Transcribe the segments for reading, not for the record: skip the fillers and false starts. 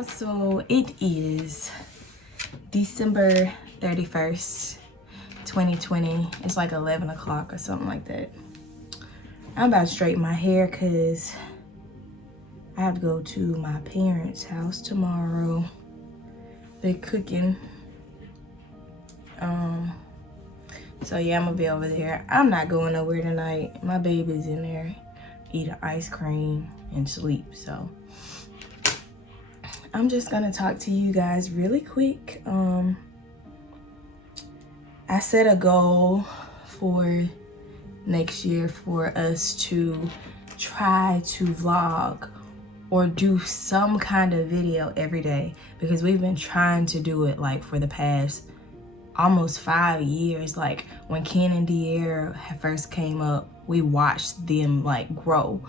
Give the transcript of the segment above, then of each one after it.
y'all, so it is December 31st, 2020. It's like 11 o'clock or something like that. I'm about to straighten my hair because I have to go to my parents' house tomorrow. They're cooking. So yeah, I'm gonna be over there. I'm not going nowhere tonight. My baby's in there eating ice cream and sleep, so I'm just gonna talk to you guys really quick. I set a goal for next year for us to try to vlog or do some kind of video every day, because we've been trying to do it like for the past almost 5 years. Like when Ken and De'Ara first came up, we watched them like grow,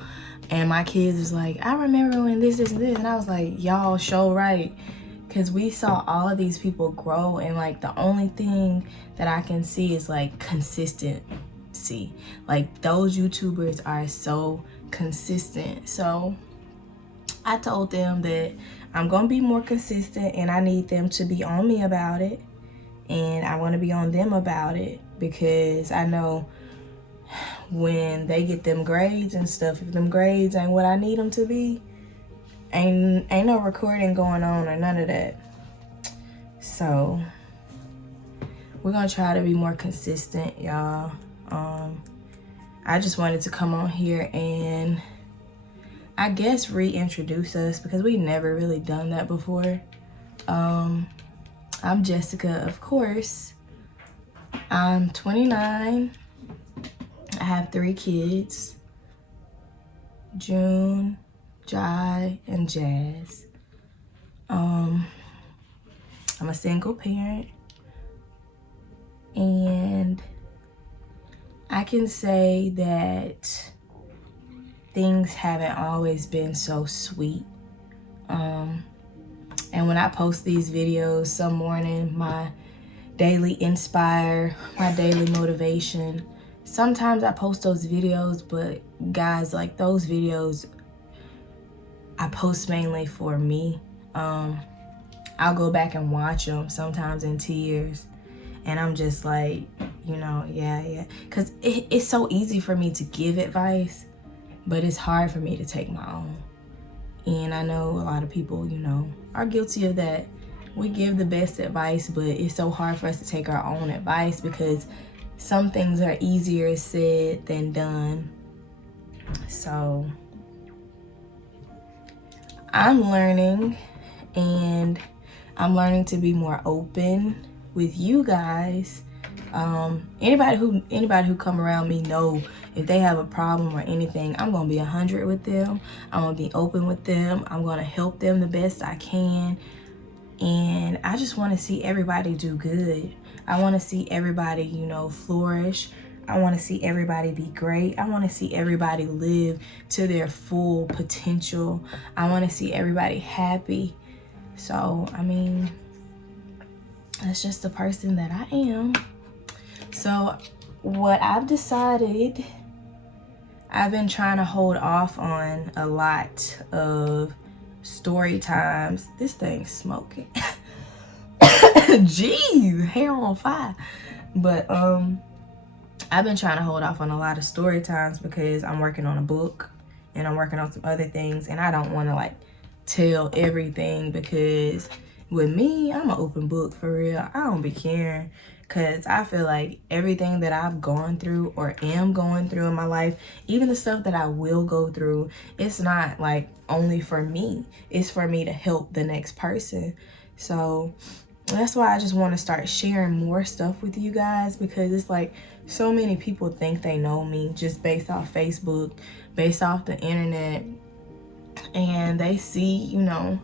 and my kids was like, I remember when this, and I was like, y'all show right, because we saw all of these people grow, and like the only thing that I can see is like consistency. Like those YouTubers are so consistent. So I told them that I'm gonna be more consistent, and I need them to be on me about it, and I want to be on them about it, because I know when they get them grades and stuff, if them grades ain't what I need them to be, ain't no recording going on or none of that. So we're gonna try to be more consistent, y'all. I just wanted to come on here and I guess reintroduce us, because we never really done that before. I'm Jessica, of course. I'm 29. I have 3 kids, June, Jai, and Jazz. I'm a single parent, and I can say that things haven't always been so sweet. And when I post these videos some morning, my daily inspire, my daily motivation, sometimes I post those videos, but guys, like those videos I post mainly for me. I'll go back and watch them sometimes in tears, and I'm just like, you know, yeah, because it's so easy for me to give advice, but it's hard for me to take my own. And I know a lot of people, you know, are guilty of that. We give the best advice, but it's so hard for us to take our own advice, because some things are easier said than done. So I'm learning, and I'm learning to be more open with you guys. Anybody who come around me know if they have a problem or anything, I'm gonna be 100 with them. I'm gonna be open with them. I'm gonna help them the best I can. And I just want to see everybody do good. I want to see everybody, you know, flourish. I want to see everybody be great. I want to see everybody live to their full potential. I want to see everybody happy. So, I mean, that's just the person that I am. So, what I've decided, I've been trying to hold off on a lot of story times. This thing's smoking. Jeez, hair on fire. But I've been trying to hold off on a lot of story times, because I'm working on a book and I'm working on some other things, and I don't want to like tell everything, because with me, I'm an open book for real. I don't be caring, because I feel like everything that I've gone through or am going through in my life, even the stuff that I will go through, it's not like only for me. It's for me to help the next person. So that's why I just want to start sharing more stuff with you guys, because it's like so many people think they know me just based off Facebook, based off the internet, and they see, you know,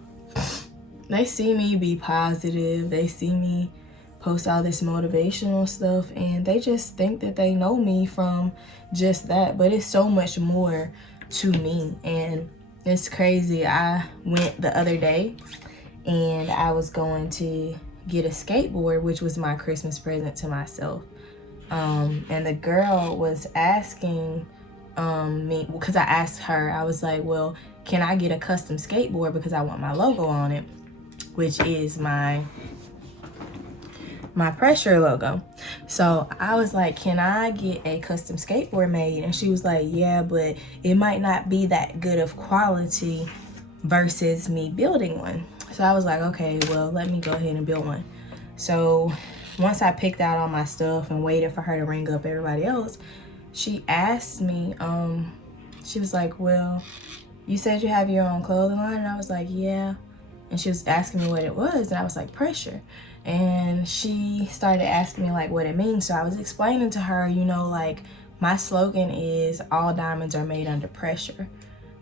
they see me be positive, they see me post all this motivational stuff, and they just think that they know me from just that. But it's so much more to me, and it's crazy. I went the other day and I was going to get a skateboard, which was my Christmas present to myself. And the girl was asking me, because I asked her, I was like, well, can I get a custom skateboard because I want my logo on it, which is my Pressure logo. So I was like, can I get a custom skateboard made? And she was like, yeah, but it might not be that good of quality versus me building one. So I was like, okay, well, let me go ahead and build one. So once I picked out all my stuff and waited for her to ring up everybody else, she asked me, she was like, well, you said you have your own clothing line? And I was like, yeah. And she was asking me what it was, and I was like, Pressure. And she started asking me like what it means. So I was explaining to her, you know, like my slogan is all diamonds are made under pressure.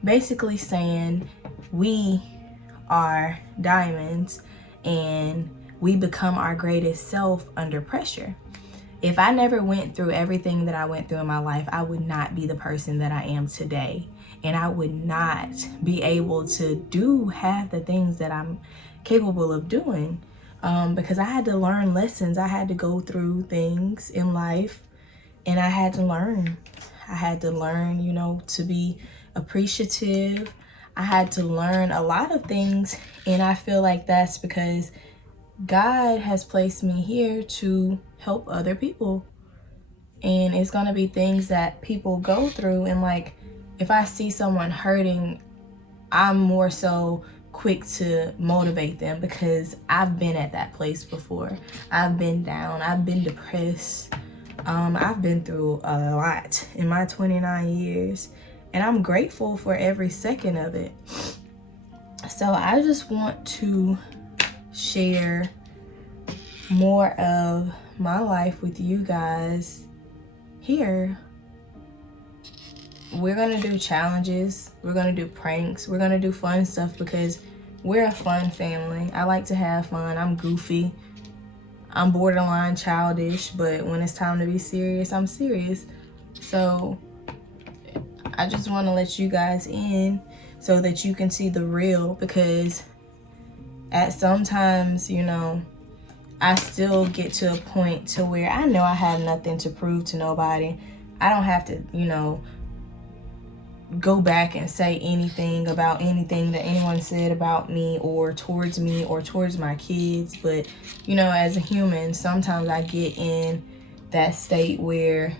Basically saying we are diamonds and we become our greatest self under pressure. If I never went through everything that I went through in my life, I would not be the person that I am today. And I would not be able to do half the things that I'm capable of doing. Because I had to learn lessons. I had to go through things in life, and I had to learn. I had to learn, you know, to be appreciative. I had to learn a lot of things, and I feel like that's because God has placed me here to help other people. And it's going to be things that people go through, and like if I see someone hurting, I'm more so quick to motivate them because I've been at that place before. I've been down, I've been depressed. I've been through a lot in my 29 years, and I'm grateful for every second of it. So I just want to share more of my life with you guys here. We're gonna do challenges, we're gonna do pranks, we're gonna do fun stuff because we're a fun family. I like to have fun. I'm goofy, I'm borderline childish, but when it's time to be serious, I'm serious. So I just want to let you guys in so that you can see the real, because at sometimes, you know, I still get to a point to where I know I have nothing to prove to nobody. I don't have to, you know, go back and say anything about anything that anyone said about me or towards my kids. But, you know, as a human, sometimes I get in that state where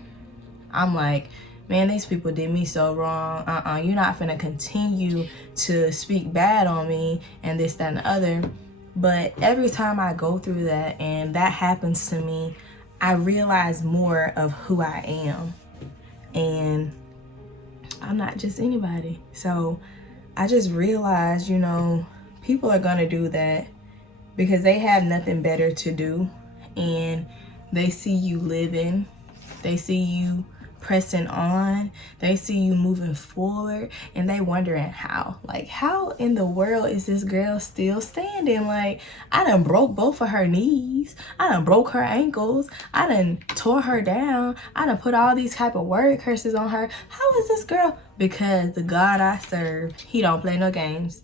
I'm like, man, these people did me so wrong. You're not finna continue to speak bad on me and this, that, and the other. But every time I go through that and that happens to me, I realize more of who I am. And I'm not just anybody. So I just realized, you know, people are gonna do that because they have nothing better to do, and they see you living, they see you pressing on, they see you moving forward, and they wondering how in the world is this girl still standing? Like, I done broke both of her knees, I done broke her ankles, I done tore her down, I done put all these type of word curses on her. How is this girl? Because the God I serve, he don't play no games.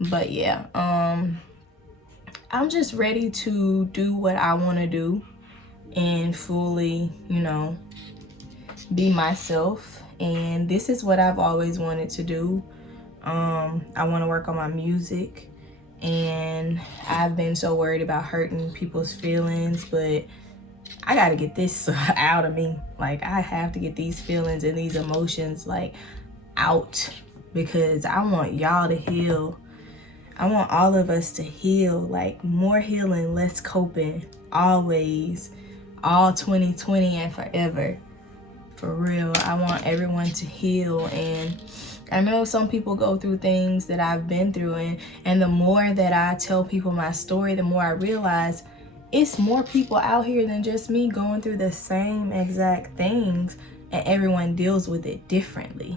But yeah, I'm just ready to do what I want to do and fully, you know, be myself. And this is what I've always wanted to do. I want to work on my music, and I've been so worried about hurting people's feelings, but I got to get this out of me. Like, I have to get these feelings and these emotions like out, because I want y'all to heal. I want all of us to heal, like more healing, less coping, always, all 2020 and forever. For real, I want everyone to heal. And I know some people go through things that I've been through, and the more that I tell people my story, the more I realize it's more people out here than just me going through the same exact things, and everyone deals with it differently.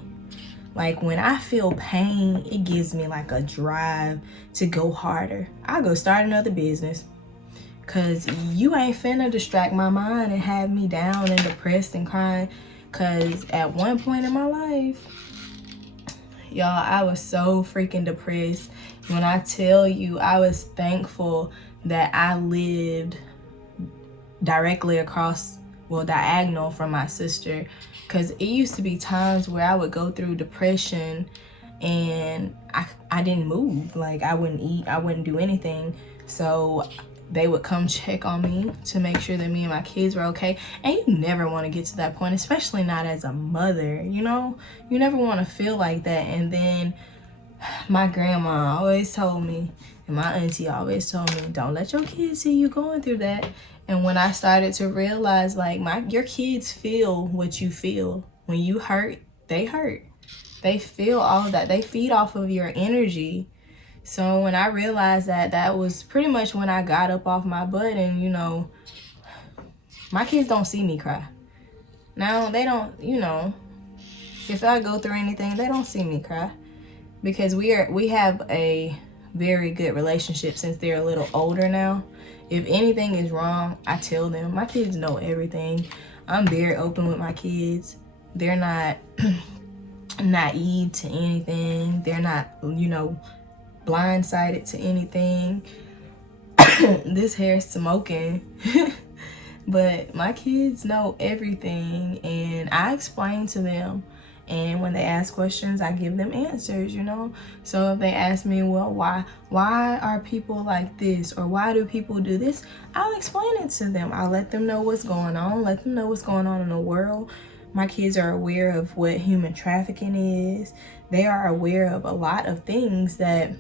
Like, when I feel pain, it gives me like a drive to go harder. I'll go start another business, because you ain't finna distract my mind and have me down and depressed and crying. Because at one point in my life, y'all, I was so freaking depressed. When I tell you, I was thankful that I lived directly across well, diagonal from my sister, because it used to be times where I would go through depression and I didn't move. Like, I wouldn't eat, I wouldn't do anything. So they would come check on me to make sure that me and my kids were okay. And you never want to get to that point, especially not as a mother, you know? You never want to feel like that. And then my grandma always told me, and my auntie always told me, don't let your kids see you going through that. And when I started to realize, like, your kids feel what you feel. When you hurt, they hurt. They feel all of that. They feed off of your energy. So when I realized that, that was pretty much when I got up off my butt. And, you know, my kids don't see me cry. Now, they don't, you know, if I go through anything, they don't see me cry. Because we have a very good relationship since they're a little older now. If anything is wrong, I tell them. My kids know everything. I'm very open with my kids. They're not naive to anything. They're not, you know, blindsided to anything. This hair's smoking. But my kids know everything, and I explain to them. And when they ask questions, I give them answers, you know? So if they ask me, well, why are people like this? Or why do people do this? I'll explain it to them. I'll let them know what's going on. Let them know what's going on in the world. My kids are aware of what human trafficking is. They are aware of a lot of things that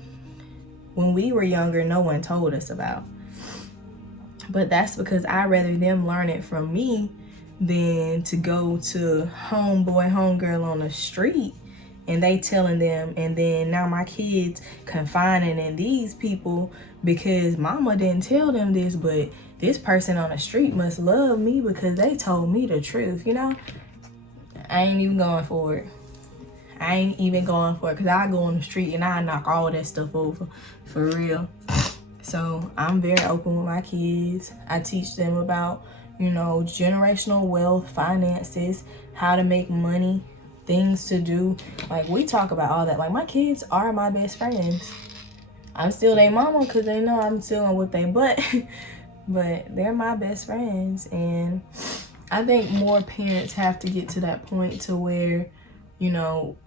when we were younger, no one told us about. But that's because I'd rather them learn it from me than to go to homeboy, homegirl on the street and they telling them, and then now my kids confining in these people because mama didn't tell them this, but this person on the street must love me because they told me the truth, you know? I ain't even going for it. I ain't even going for it, because I go on the street and I knock all that stuff over, for real. So I'm very open with my kids. I teach them about, you know, generational wealth, finances, how to make money, things to do. Like, we talk about all that. Like, my kids are my best friends. I'm still their mama because they know I'm still on with their butt. But they're my best friends. And I think more parents have to get to that point to where, you know,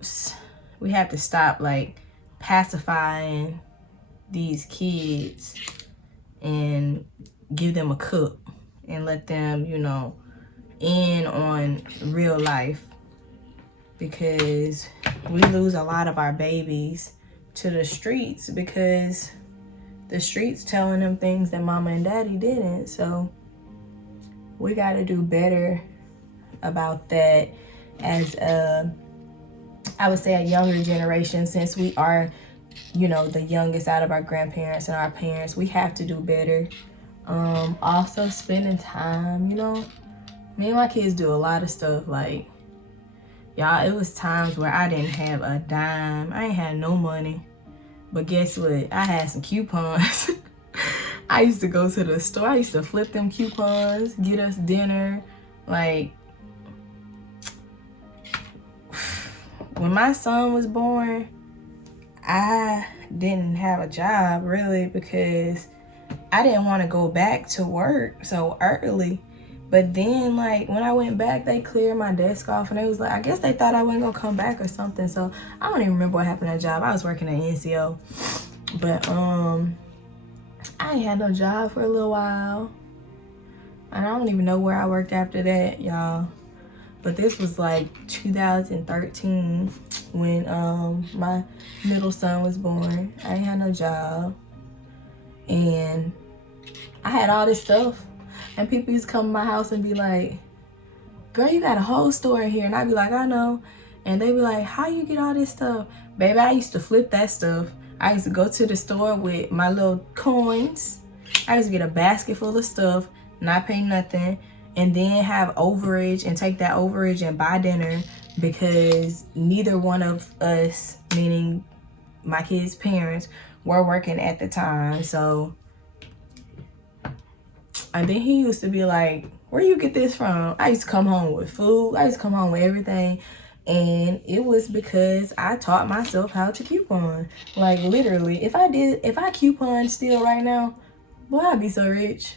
we have to stop, like, pacifying these kids and give them a cup and let them, you know, in on real life, because we lose a lot of our babies to the streets because the streets telling them things that mama and daddy didn't. So we got to do better about that as I would say a younger generation, since we are, you know, the youngest out of our grandparents and our parents. We have to do better. Also spending time, you know. Me and my kids do a lot of stuff. Like, y'all, it was times where I didn't have a dime. I ain't had no money. But guess what? I had some coupons. I used to go to the store. I used to flip them coupons, get us dinner. Like, when my son was born, I didn't have a job really because I didn't want to go back to work so early. But then, like, when I went back, they cleared my desk off and they was like, I guess they thought I wasn't gonna come back or something. So I don't even remember what happened to that job. I was working at NCO. But I ain't had no job for a little while. And I don't even know where I worked after that, y'all. But this was like 2013 when my middle son was born. I ain't had no job. And I had all this stuff. And people used to come to my house and be like, girl, you got a whole store in here. And I'd be like, I know. And they'd be like, how you get all this stuff? Baby, I used to flip that stuff. I used to go to the store with my little coins. I used to get a basket full of stuff, not pay nothing, and then have overage and take that overage and buy dinner because neither one of us, meaning my kids' parents, were working at the time. So, and then he used to be like, where you get this from? I used to come home with food. I used to come home with everything. And it was because I taught myself how to coupon. Like, literally, if I coupon still right now, boy, I'd be so rich.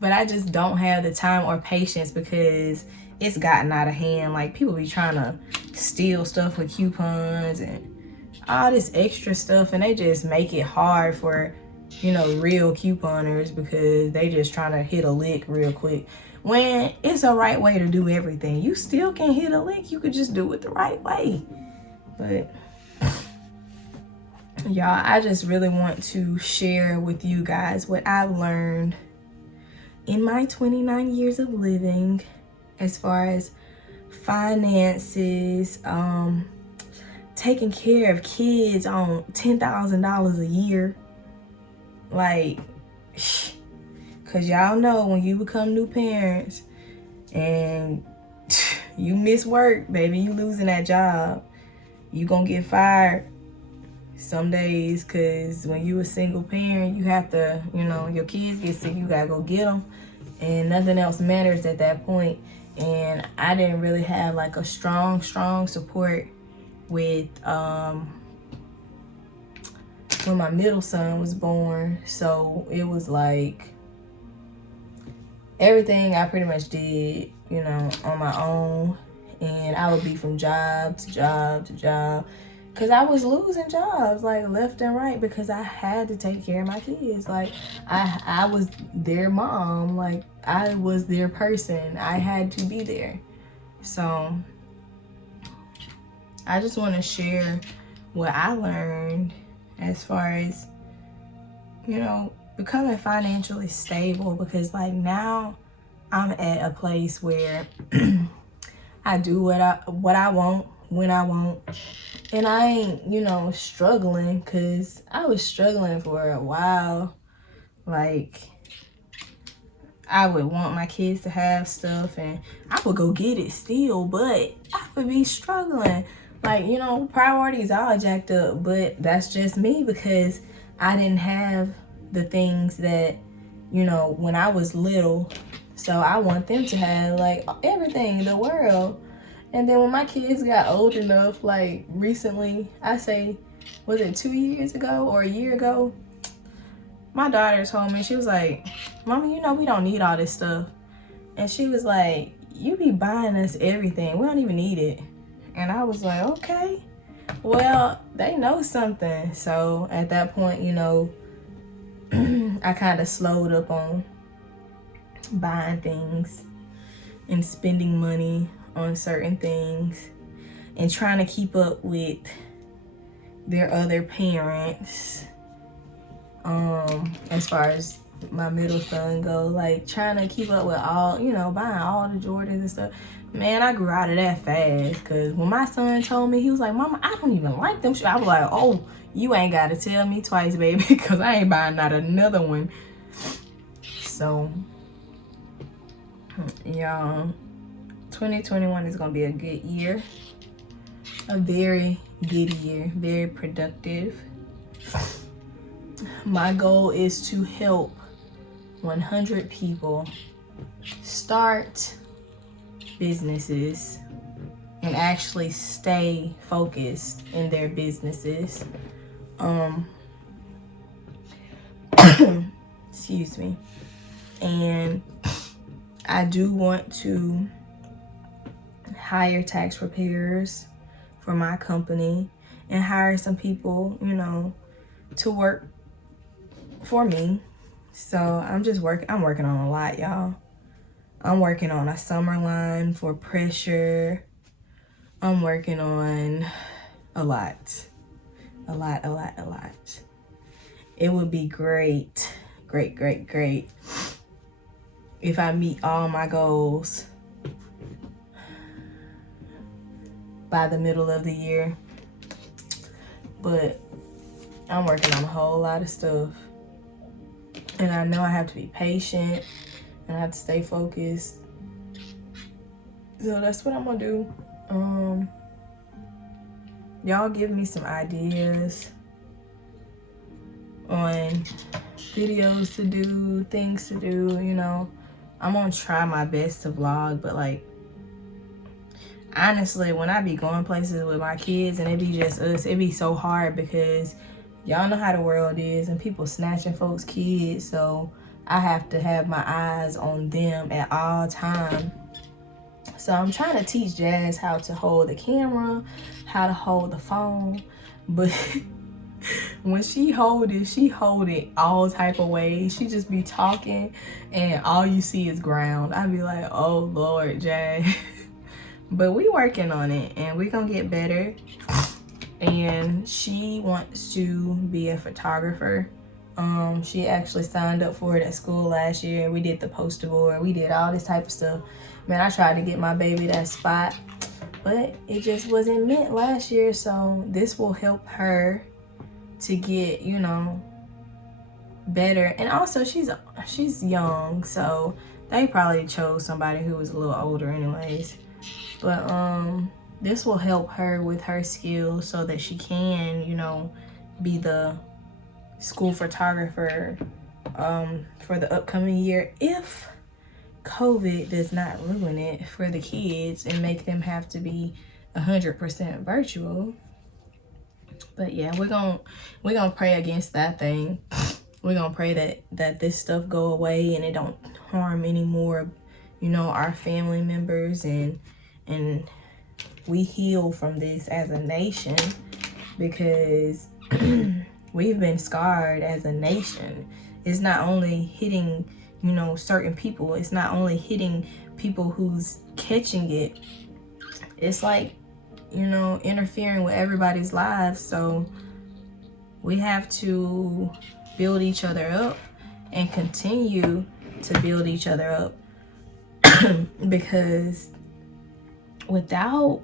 But I just don't have the time or patience because it's gotten out of hand. Like, people be trying to steal stuff with coupons and all this extra stuff, and they just make it hard for, you know, real couponers because they just trying to hit a lick real quick. When it's a right way to do everything. You still can hit a lick. You could just do it the right way. But y'all, I just really want to share with you guys what I've learned in my 29 years of living as far as finances, taking care of kids on $10,000 a year. Like, cause y'all know when you become new parents and you miss work, baby, you losing that job. You gonna get fired some days, cause when you a single parent, you have to, you know, your kids get sick, you gotta go get them, and nothing else matters at that point. And I didn't really have like a strong support with when my middle son was born. So it was like everything I pretty much did, you know, on my own. And I would be from job to job to job because I was losing jobs like left and right because I had to take care of my kids. Like, I was their mom. Like, I was their person. I had to be there. So I just want to share what I learned as far as, you know, becoming financially stable, because like now I'm at a place where I do what I want when I want, and I ain't, you know, struggling, because I was struggling for a while. Like, I would want my kids to have stuff and I would go get it still, but I would be struggling. Like, you know, priorities all jacked up, but that's just me because I didn't have the things that, you know, when I was little. So I want them to have like everything in the world. And then when my kids got old enough, like recently, I say, was it 2 years ago or a year ago? My daughter told me, she was like, Mama, you know, we don't need all this stuff. And she was like, you be buying us everything. We don't even need it. And I was like, okay, well, they know something. So at that point, you know, I kind of slowed up on buying things and spending money on certain things and trying to keep up with their other parents. As far as my middle son goes, like trying to keep up with all, you know, buying all the Jordans and stuff. Man, I grew out of that fast, because when my son told me, he was like, Mama, I don't even like them. I was like, oh, you ain't got to tell me twice, baby, because I ain't buying not another one. So, y'all, 2021 is going to be a good year. A very good year. Very productive. My goal is to help 100 people start businesses and actually stay focused in their businesses. Excuse me. And I do want to hire tax preparers for my company and hire some people, you know, to work for me. So I'm working on a lot, y'all. I'm working on a summer line for Pressure. I'm working on a lot. It would be great if I meet all my goals by the middle of the year. But I'm working on a whole lot of stuff. And I know I have to be patient and I have to stay focused. So that's what I'm gonna do. Y'all give me some ideas on videos to do, things to do, you know. I'm gonna try my best to vlog, but like, honestly, when I be going places with my kids and it be just us, it be so hard because y'all know how the world is and people snatching folks' kids. So I have to have my eyes on them at all times. So I'm trying to teach Jazz how to hold the camera, how to hold the phone, but when she hold it all type of ways. She just be talking and all you see is ground. I be like, oh Lord, Jazz. But we working on it and we gonna get better. And she wants to be a photographer. She actually signed up for it at school last year. We did the poster board. We did all this type of stuff. Man, I tried to get my baby that spot, but it just wasn't meant last year. So this will help her to get, you know, better. And also she's young, so they probably chose somebody who was a little older anyways. But this will help her with her skills so that she can, you know, be the school photographer for the upcoming year, if COVID does not ruin it for the kids and make them have to be 100% virtual. But yeah, we're gonna pray against that thing. We're gonna pray that this stuff go away and it don't harm any more, you know, our family members, and we heal from this as a nation, because we've been scarred as a nation. It's not only hitting, you know, certain people. It's not only hitting people who's catching it. It's like, you know, interfering with everybody's lives. So we have to build each other up and continue to build each other up because without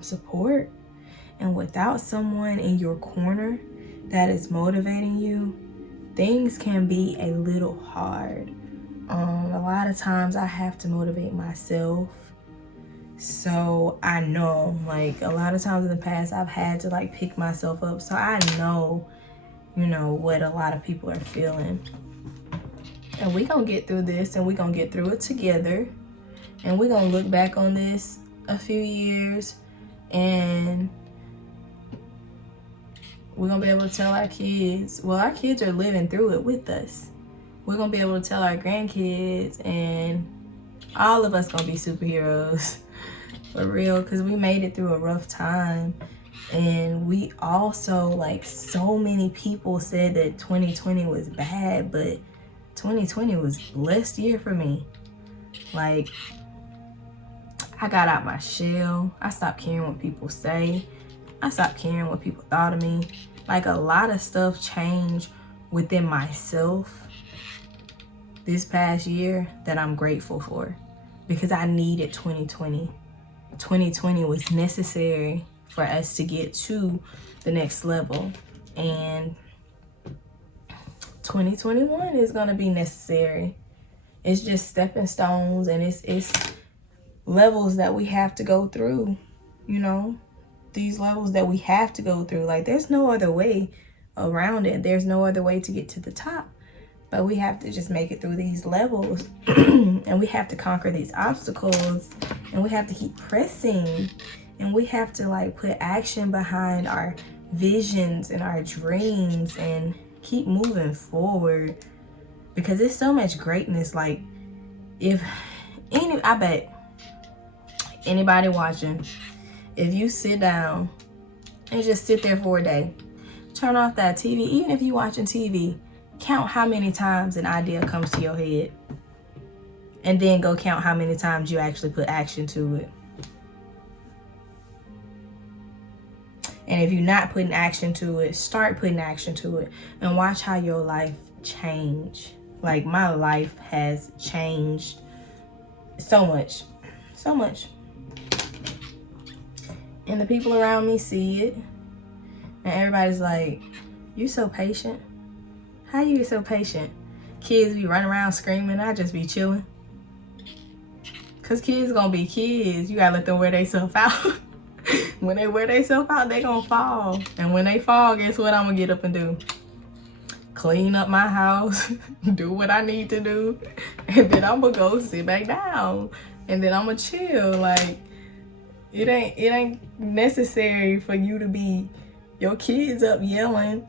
support and without someone in your corner that is motivating you, things can be a little hard. A lot of times I have to motivate myself. So I know, like, a lot of times in the past I've had to like pick myself up. So I know, you know, what a lot of people are feeling. And we gonna get through this, and we gonna get through it together. And we gonna look back on this a few years, and we're gonna be able to tell our kids, well, our kids are living through it with us. We're gonna be able to tell our grandkids, and all of us gonna be superheroes. For real, because we made it through a rough time. And we also, like, so many people said that 2020 was bad, but 2020 was a blessed year for me. Like, I got out my shell. I stopped caring what people say. I stopped caring what people thought of me. Like, a lot of stuff changed within myself this past year that I'm grateful for, because I needed 2020. 2020 was necessary for us to get to the next level, and 2021 is going to be necessary. It's just stepping stones, and it's levels that we have to go through, you know, these levels that we have to go through. Like, there's no other way around it. There's no other way to get to the top, but we have to just make it through these levels. And we have to conquer these obstacles, and we have to keep pressing, and we have to like put action behind our visions and our dreams and keep moving forward, because there's so much greatness. Like, I bet anybody watching, if you sit down and just sit there for a day, turn off that TV, even if you're watching TV, count how many times an idea comes to your head, and then go count how many times you actually put action to it. And if you're not putting action to it, start putting action to it, and watch how your life change. Like, my life has changed so much, so much. And the people around me see it, and everybody's like, you so patient. How you so patient? Kids be running around screaming, I just be chilling. Cause kids gonna be kids. You gotta let them wear themselves out. When they wear themselves out, they gonna fall. And when they fall, guess what I'm gonna get up and do? Clean up my house, do what I need to do, and then I'm gonna go sit back down, and then I'm gonna chill. Like, it ain't necessary for you to be your kids up yelling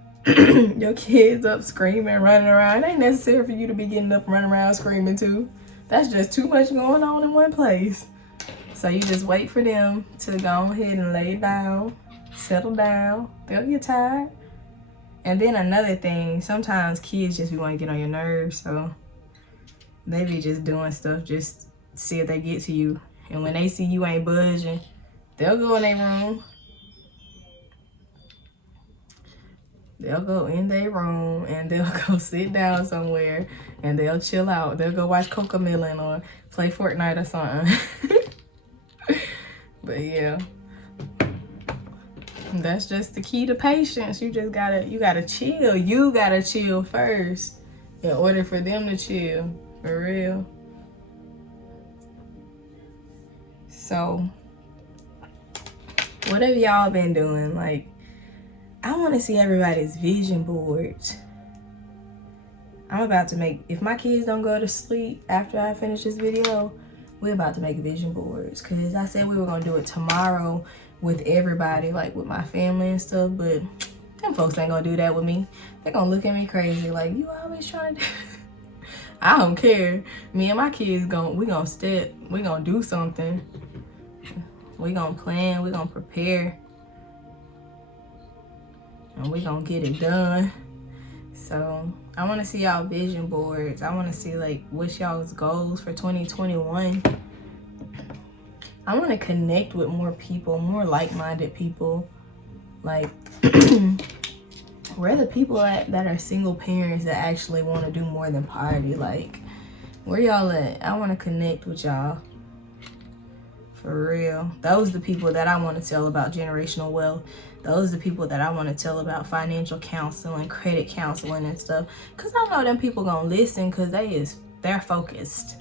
your kids up screaming, running around. It ain't necessary for you to be getting up and running around screaming too. That's just too much going on in one place. So you just wait for them to go ahead and lay down, settle down. They'll get tired. And then another thing, sometimes kids just be wanting to get on your nerves, so they be just doing stuff just see if they get to you. And when they see you ain't budging, they'll go in their room. They'll go in their room and they'll go sit down somewhere and they'll chill out. They'll go watch Cocomelon or play Fortnite or something. But yeah, that's just the key to patience. You gotta chill. You gotta chill first in order for them to chill, for real. So whatever y'all been doing, like, I want to see everybody's vision boards. I'm about to make, if my kids don't go to sleep after I finish this video, we're about to make vision boards. Because I said we were going to do it tomorrow with everybody, like with my family and stuff. But them folks ain't going to do that with me. They're going to look at me crazy like, you always trying to do. I don't care. Me and my kids, we going to step. We going to do something. We going to plan. We going to prepare. And we gonna get it done. So I want to see y'all vision boards. I want to see like what's y'all's goals for 2021. I want to connect with more people, more like-minded people. Like where are the people at that are single parents that actually want to do more than party? Like where y'all at? I want to connect with y'all. For real. Those are the people that I want to tell about generational wealth. Those are the people that I want to tell about financial counseling, credit counseling and stuff. Because I know them people going to listen because they're focused.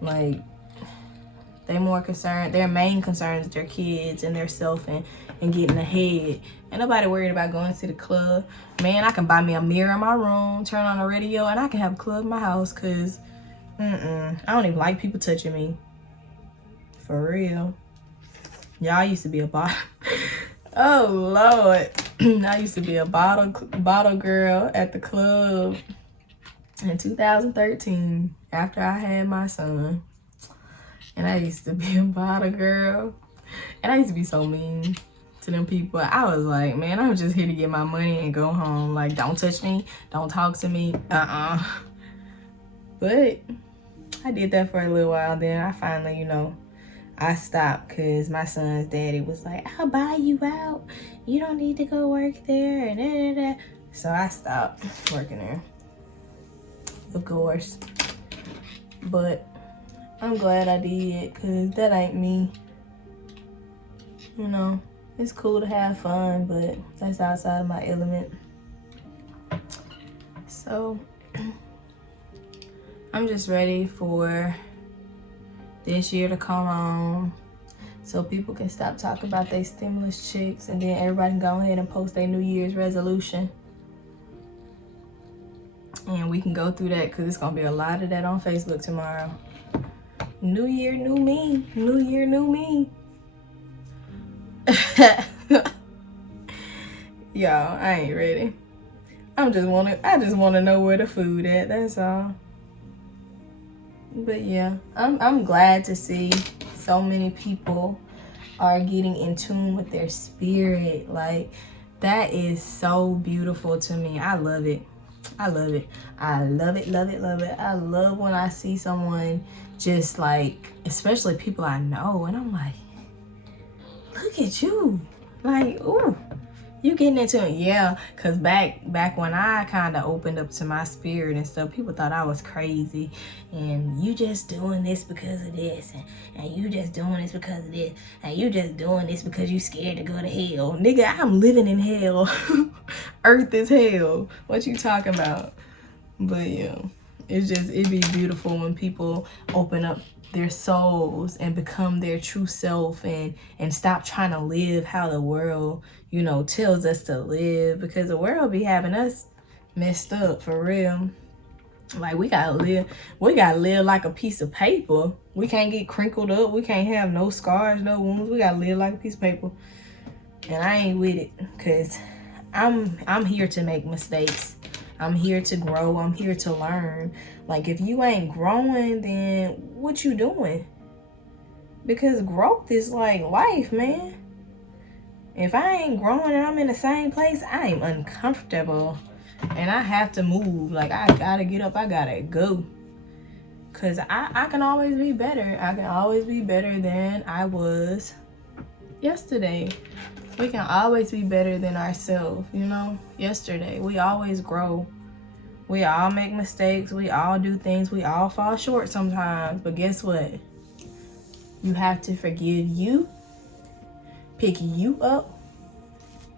Like, they more concerned. Their main concern is their kids and their self and getting ahead. Ain't nobody worried about going to the club. Man, I can buy me a mirror in my room, turn on the radio, and I can have a club in my house because I don't even like people touching me. For real. Y'all used to be a bottle. Oh, Lord. I used to be a bottle girl at the club in 2013 after I had my son. And I used to be a bottle girl. And I used to be so mean to them people. I was like, man, I'm just here to get my money and go home. Like, don't touch me. Don't talk to me. But I did that for a little while. Then I finally, I stopped because my son's daddy was like, I'll buy you out. You don't need to go work there. And So I stopped working there. Of course. But I'm glad I did because that ain't me. It's cool to have fun, but that's outside of my element. So I'm just ready for this year to come on so people can stop talking about their stimulus checks and then everybody can go ahead and post their New Year's resolution. And we can go through that because it's going to be a lot of that on Facebook tomorrow. New year, new me. New year, new me. Y'all, I ain't ready. I just want to know where the food at. That's all. But yeah, I'm glad to see so many people are getting in tune with their spirit. Like, that is so beautiful to me. I love it. I love it. I love it, love it, love it. I love when I see someone just like, especially people I know, and I'm like, look at you. Like, ooh, you getting into it. Yeah, because back when I kind of opened up to my spirit and stuff, people thought I was crazy. And you just doing this because of this. And you just doing this because of this. And you just doing this because you scared to go to hell. Nigga, I'm living in hell. Earth is hell. What you talking about? But yeah, it'd be beautiful when people open up their souls and become their true self and stop trying to live how the world, tells us to live, because the world be having us messed up for real. Like, we gotta live like a piece of paper. We can't get crinkled up. We can't have no scars, no wounds. We gotta live like a piece of paper. And I ain't with it, because I'm here to make mistakes. I'm here to grow. I'm here to learn. Like, if you ain't growing, then what you doing? Because growth is like life, man. If I ain't growing and I'm in the same place, I am uncomfortable. And I have to move. Like, I gotta get up. I gotta go. Because I can always be better. I can always be better than I was yesterday. We can always be better than ourselves, you know? Yesterday, we always grow. We all make mistakes. We all do things. We all fall short sometimes. But guess what? You have to forgive you, pick you up,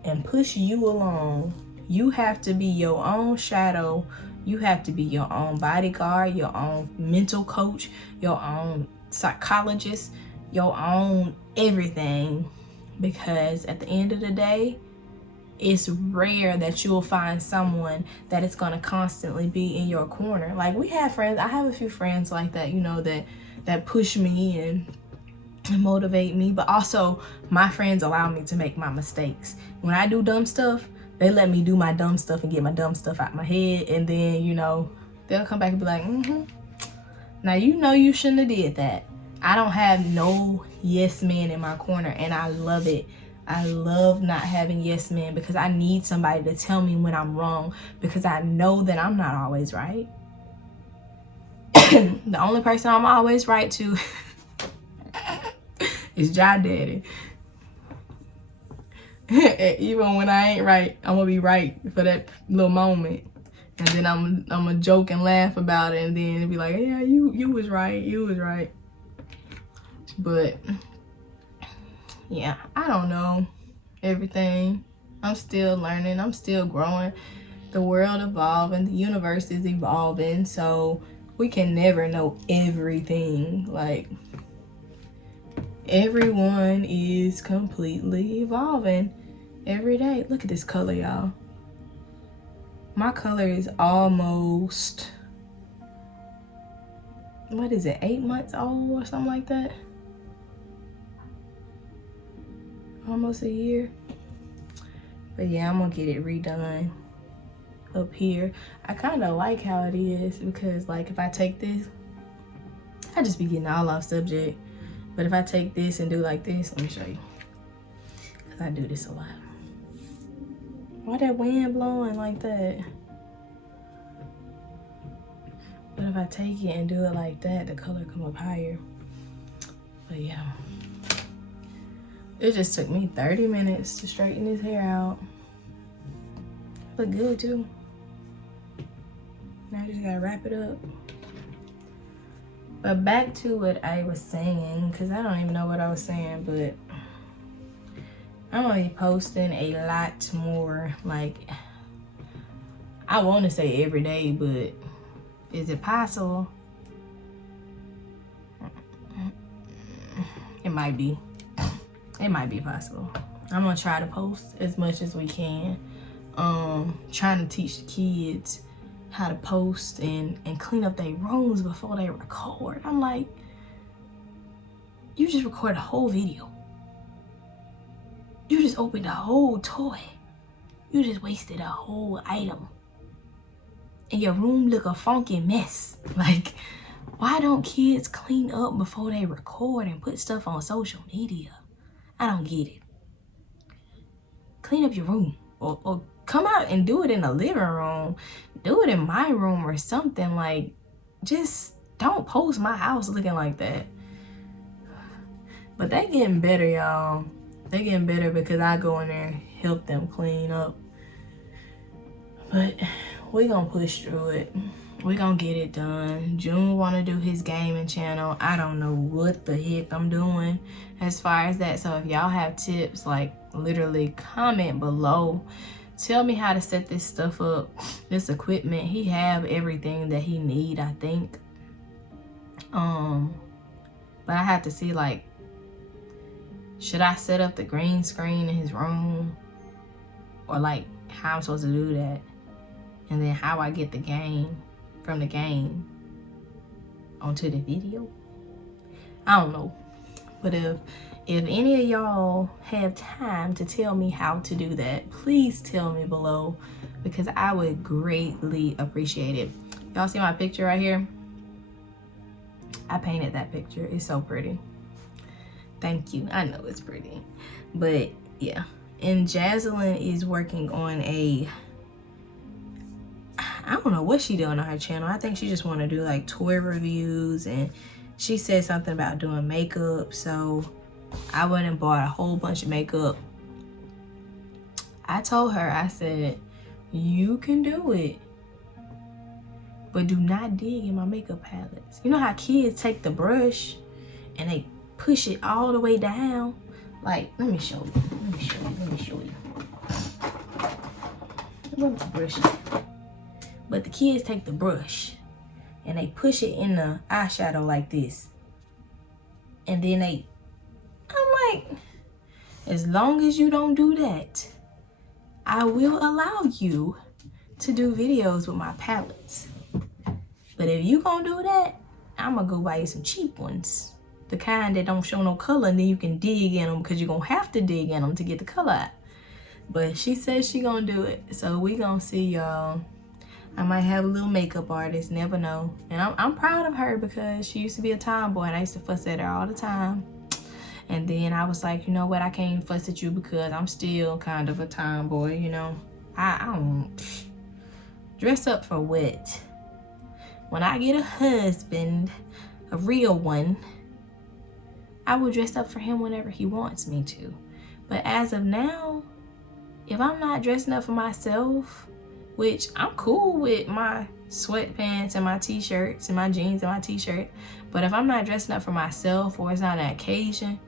and push you along. You have to be your own shadow. You have to be your own bodyguard, your own mental coach, your own psychologist, your own everything. Because at the end of the day, it's rare that you'll find someone that is going to constantly be in your corner. Like, we have friends. I have a few friends like that, you know, that push me and motivate me. But also, my friends allow me to make my mistakes. When I do dumb stuff, they let me do my dumb stuff and get my dumb stuff out my head. And then, you know, they'll come back and be like, now you know you shouldn't have did that. I don't have no yes men in my corner, and I love it. I love not having yes men because I need somebody to tell me when I'm wrong, because I know that I'm not always right. The only person I'm always right to is Jai Daddy. Even when I ain't right, I'm gonna be right for that little moment. And then I'm gonna joke and laugh about it, and then be like, yeah, you was right. You was right. But yeah, I don't know everything. I'm still learning. I'm still growing. The world evolving. The universe is evolving. So we can never know everything. Like, everyone is completely evolving every day. Look at this color, y'all. My color is almost, what is it, 8 months old or something like that? Almost a year. But yeah, I'm gonna get it redone up here. I kind of like how it is, because like, if I take this, I just be getting all off subject. But if I take this and do like this, let me show you, because I do this a lot. Why that wind blowing like that? But if I take it and do it like that, the color come up higher. But yeah, it just took me 30 minutes to straighten his hair out. Look good too. Now I just gotta wrap it up. But back to what I was saying, because I don't even know what I was saying, but I'm gonna be posting a lot more. Like, I want to say every day, but is it possible? It might be. It might be possible. I'm gonna try to post as much as we can. Trying to teach the kids how to post and clean up their rooms before they record. I'm like, you just record a whole video. You just opened a whole toy. You just wasted a whole item. And your room look a funky mess. Like, why don't kids clean up before they record and put stuff on social media? I don't get it. Clean up your room, or come out and do it in the living room. Do it in my room or something. Like, just don't post my house looking like that. But they getting better, y'all. They getting better because I go in there and help them clean up. But we gonna push through it. We gonna get it done. June wanna do his gaming channel. I don't know what the heck I'm doing as far as that. So if y'all have tips, like, literally comment below. Tell me how to set this stuff up, this equipment. He have everything that he need, I think. But I have to see, like, should I set up the green screen in his room? Or, like, how I'm supposed to do that? And then how I get the game from the game onto the video? I don't know. But if if any of y'all have time to tell me how to do that, please tell me below, because I would greatly appreciate it. Y'all see my picture right here? I painted that picture. It's so pretty. Thank you. I know it's pretty. But yeah. And Jaslyn is working on I don't know what she doing on her channel. I think she just want to do like toy reviews, and she said something about doing makeup. So I went and bought a whole bunch of makeup. I told her, I said, you can do it, but do not dig in my makeup palettes. You know how kids take the brush and they push it all the way down? Like, let me show you. Where's the brush? But the kids take the brush and they push it in the eyeshadow like this. And then I'm like, as long as you don't do that, I will allow you to do videos with my palettes. But if you gonna do that, I'm gonna go buy you some cheap ones. The kind that don't show no color, and then you can dig in them, because you're gonna have to dig in them to get the color out. But she says she gonna do it, so we gonna see, y'all. I might have a little makeup artist, never know. And I'm proud of her, because she used to be a tomboy and I used to fuss at her all the time. And then I was like, you know what, I can't fuss at you because I'm still kind of a tomboy, you know. I don't dress up for what? When I get a husband, a real one, I will dress up for him whenever he wants me to. But as of now, if I'm not dressing up for myself, which I'm cool with my sweatpants and my t-shirts and my jeans and my t-shirt, but if I'm not dressing up for myself, or it's not an occasion,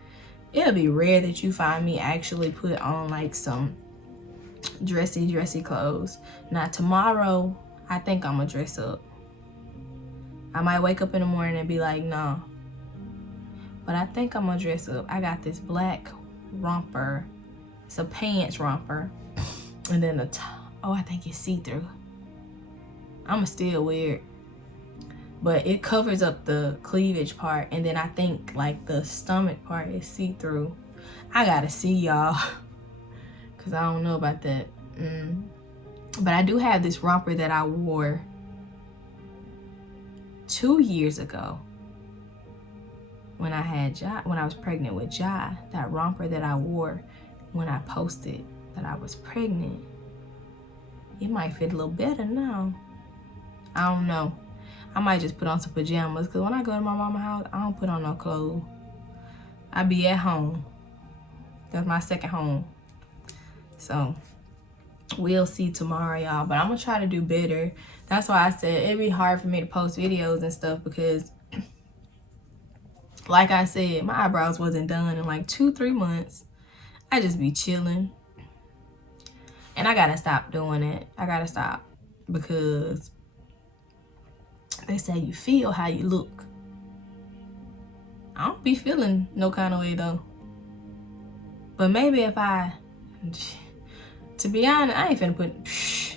it'll be rare that you find me actually put on like some dressy clothes. Now tomorrow, I think I'm gonna dress up. I might wake up in the morning and be like, no. But I think I'm gonna dress up. I got this black romper. It's a pants romper. And then the top, oh, I think it's see-through. I'ma still wear it. But it covers up the cleavage part. And then I think like the stomach part is see-through. I gotta see, y'all. Cause I don't know about that. But I do have this romper that I wore 2 years ago when I had when I was pregnant with Jai. That romper that I wore when I posted that I was pregnant, it might fit a little better now. I don't know. I might just put on some pajamas, because when I go to my mama's house, I don't put on no clothes. I be at home. That's my second home. So we'll see tomorrow, y'all. But I'm gonna try to do better. That's why I said it'd be hard for me to post videos and stuff, because like I said, my eyebrows wasn't done in like 2-3 months. I just be chilling. And I gotta stop doing it. I gotta stop, because they say you feel how you look. I don't be feeling no kind of way though. But maybe if to be honest, I ain't finna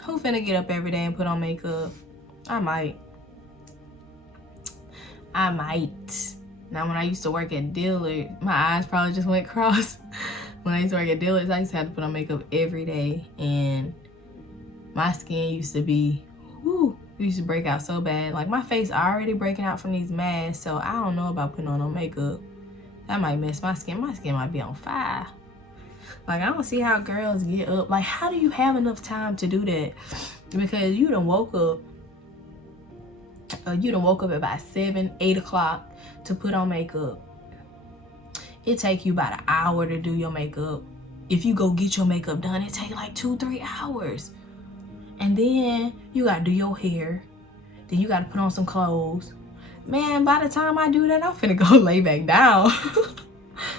who finna get up every day and put on makeup? I might. Now, when I used to work at Dillard's, my eyes probably just went cross. When I used to work at Dillard's, I used to have to put on makeup every day. And my skin used to be, it used to break out so bad. Like, my face already breaking out from these masks, so I don't know about putting on no makeup. That might mess my skin. My skin might be on fire. Like, I don't see how girls get up. Like, how do you have enough time to do that? Because you done woke up at about 7-8 o'clock to put on makeup. It take you about an hour to do your makeup. If you go get your makeup done, it take like 2-3 hours. And then you gotta do your hair. Then you gotta put on some clothes. Man, by the time I do that, I'm finna go lay back down.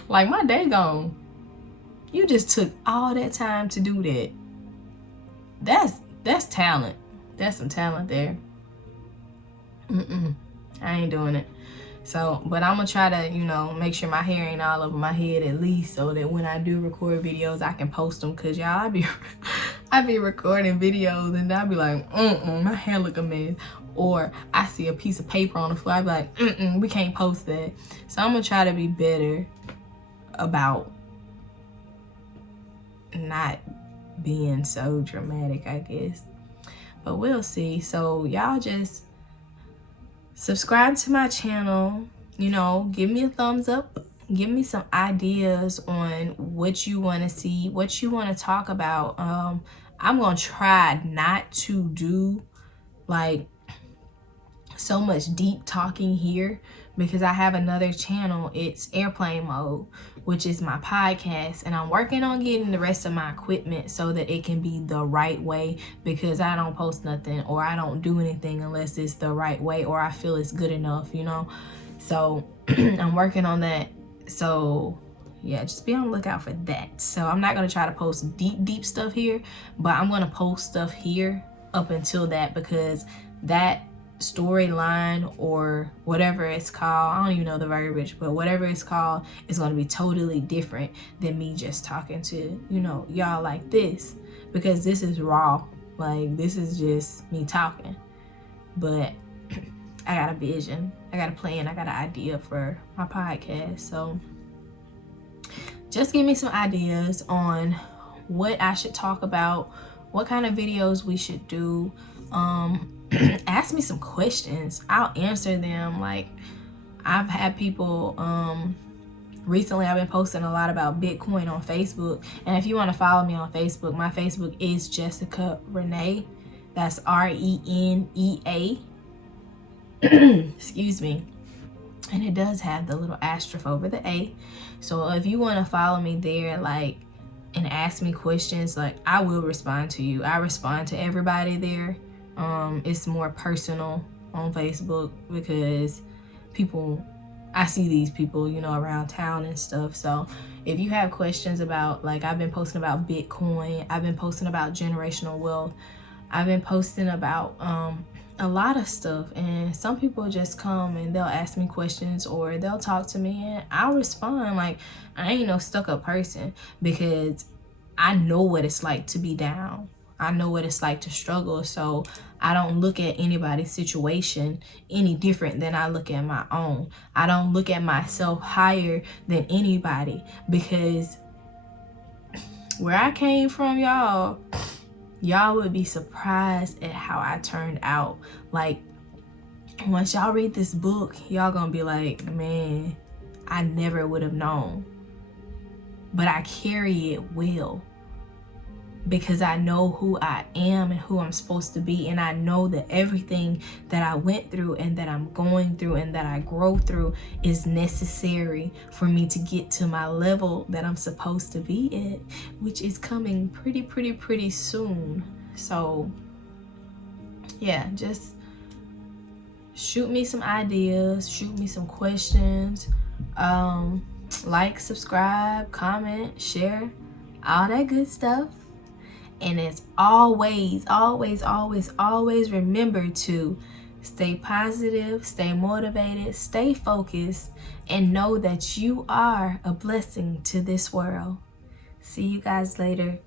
Like, my day gone. You just took all that time to do that. That's talent. That's some talent there. I ain't doing it. So, but I'm gonna try to, you know, make sure my hair ain't all over my head at least, so that when I do record videos, I can post them. Cause y'all, I be recording videos and I be like, my hair look a mess. Or I see a piece of paper on the floor, I be like, we can't post that. So I'm gonna try to be better about not being so dramatic, I guess. But we'll see. So y'all just subscribe to my channel, you know, give me a thumbs up, give me some ideas on what you want to see, what you want to talk about. I'm gonna try not to do like so much deep talking here, because I have another channel. It's Airplane Mode, which is my podcast, and I'm working on getting the rest of my equipment so that it can be the right way, because I don't post nothing or I don't do anything unless it's the right way or I feel it's good enough, you know. So I'm working on that. So yeah, just be on the lookout for that. So I'm not going to try to post deep stuff here, but I'm going to post stuff here up until that, because that storyline or whatever it's called, I don't even know the verbiage, but whatever it's called is going to be totally different than me just talking to, you know, y'all like this, because this is raw. Like, this is just me talking, but I got a vision, I got a plan, I got an idea for my podcast. So just give me some ideas on what I should talk about, what kind of videos we should do. Ask me some questions, I'll answer them. Like, I've had people recently, I've been posting a lot about Bitcoin on Facebook, and if you want to follow me on Facebook, my Facebook is Jessica Renea. That's RENEA. Excuse me. And it does have the little asterisk over the A. So if you want to follow me there, like, and ask me questions, like, I will respond to you. I respond to everybody there. It's more personal on Facebook, because people, I see these people, you know, around town and stuff. So if you have questions about, like, I've been posting about Bitcoin, I've been posting about generational wealth, I've been posting about a lot of stuff, and some people just come and they'll ask me questions or they'll talk to me and I'll respond. Like, I ain't no stuck-up person, because I know what it's like to be down. I know what it's like to struggle. So I don't look at anybody's situation any different than I look at my own. I don't look at myself higher than anybody, because where I came from, y'all would be surprised at how I turned out. Like, once y'all read this book, y'all gonna be like, man, I never would have known. But I carry it well, because I know who I am and who I'm supposed to be, and I know that everything that I went through and that I'm going through and that I grow through is necessary for me to get to my level that I'm supposed to be at, which is coming pretty soon. So yeah, just shoot me some ideas, shoot me some questions, like, subscribe, comment, share, all that good stuff. And as always remember to stay positive, stay motivated, stay focused, and know that you are a blessing to this world. See you guys later.